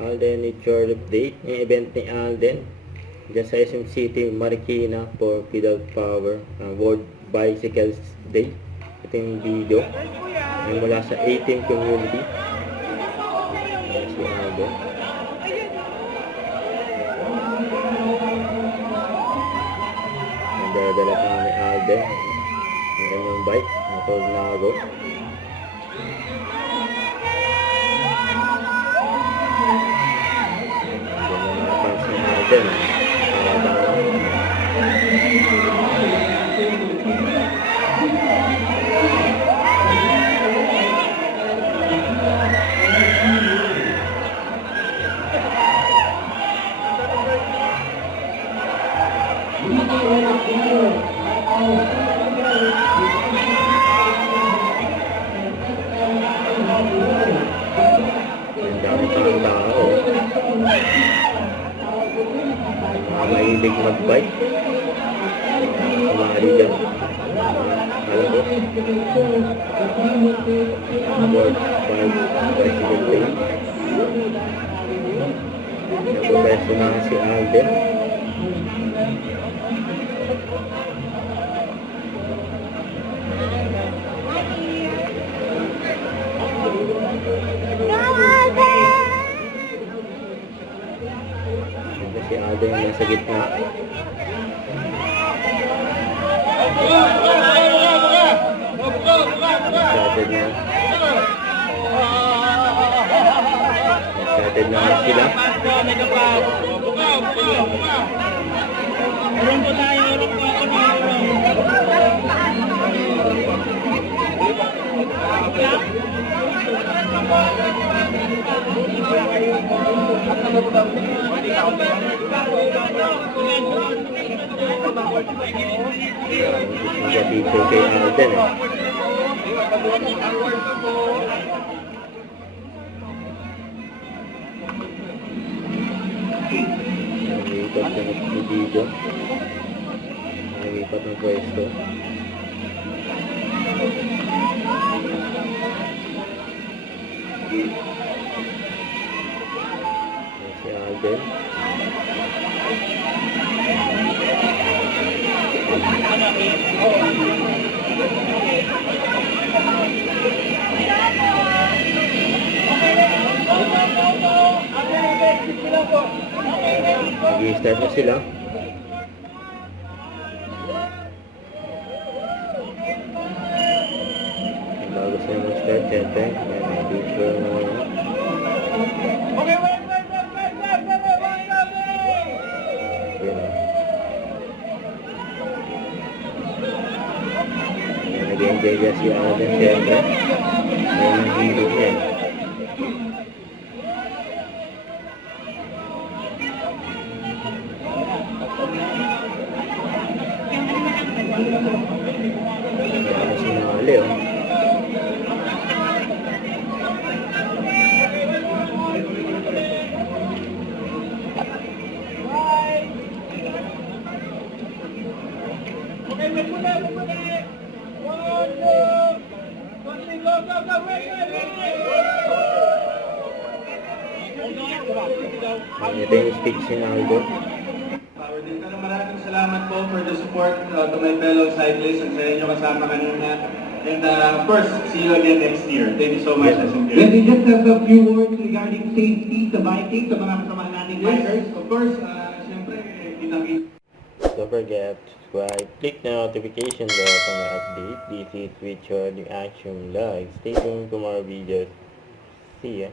Alden with short update. Yung event ni Alden dyan sa SM City, Marikina for Pedal Power World Bicycles Day. Ito yung video yung mula sa 18 community. Si Alden. Nagdadala pa ni Alden ang kanyang bike na Tornado. Alden ang dami pang tao. Mahilig mag-bike. Kumari dyan. Alam ko. World Bicycle Day. Nagpapeso na si Alden. Si Alden yung nasa gitna. Excited na. Excited na sila. Dito kay Alden Nalipat na ng video. Nalipat ng pwesto. Si Alden. Nag-i-start na sila. Bago sila mag-start, syempre may picture na nag-enjoy niya si Alden, syempre may hilo niya. Kaya sinali ito yung speech ni Aldo. Maraming salamat po for the support to my fellow cyclists and sa inyo kasama kanina. And of course, see you again next year. Thank you so much. Let me just have a few words regarding safety sa biking sa mga kasama nating bikers. Of course, siyempre, kita-kita. Don't forget to subscribe, click the notification bell for my update. This is Richard Action Live. Stay tuned for more videos. See ya.